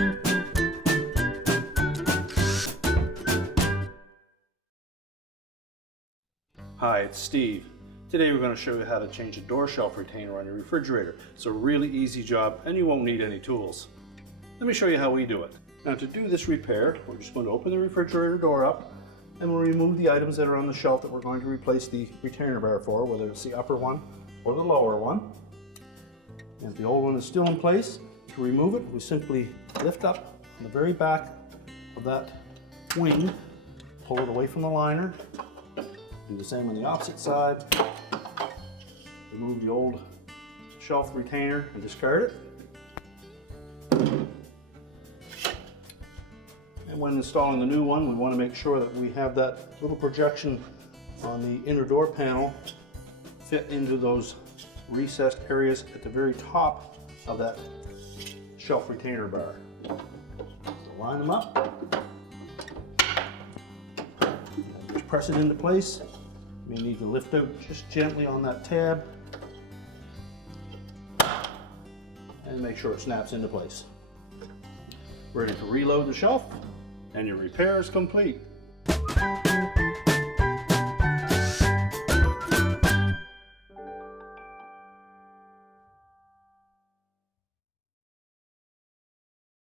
Hi, it's Steve. Today we're going to show you how to change a door shelf retainer on your refrigerator. It's a really easy job and you won't need any tools. Let me show you how we do it. Now to do this repair, we're just going to open the refrigerator door up and we'll remove the items that are on the shelf that we're going to replace the retainer bar for, whether it's the upper one or the lower one. And if the old one is still in place, to remove it, we simply lift up on the very back of that wing, pull it away from the liner. Do the same on the opposite side. Remove the old shelf retainer and discard it. And when installing the new one, we want to make sure that we have that little projection on the inner door panel fit into those recessed areas at the very top of that shelf retainer bar. So line them up. Just press it into place. You may need to lift out just gently on that tab and make sure it snaps into place. Ready to reload the shelf, and your repair is complete.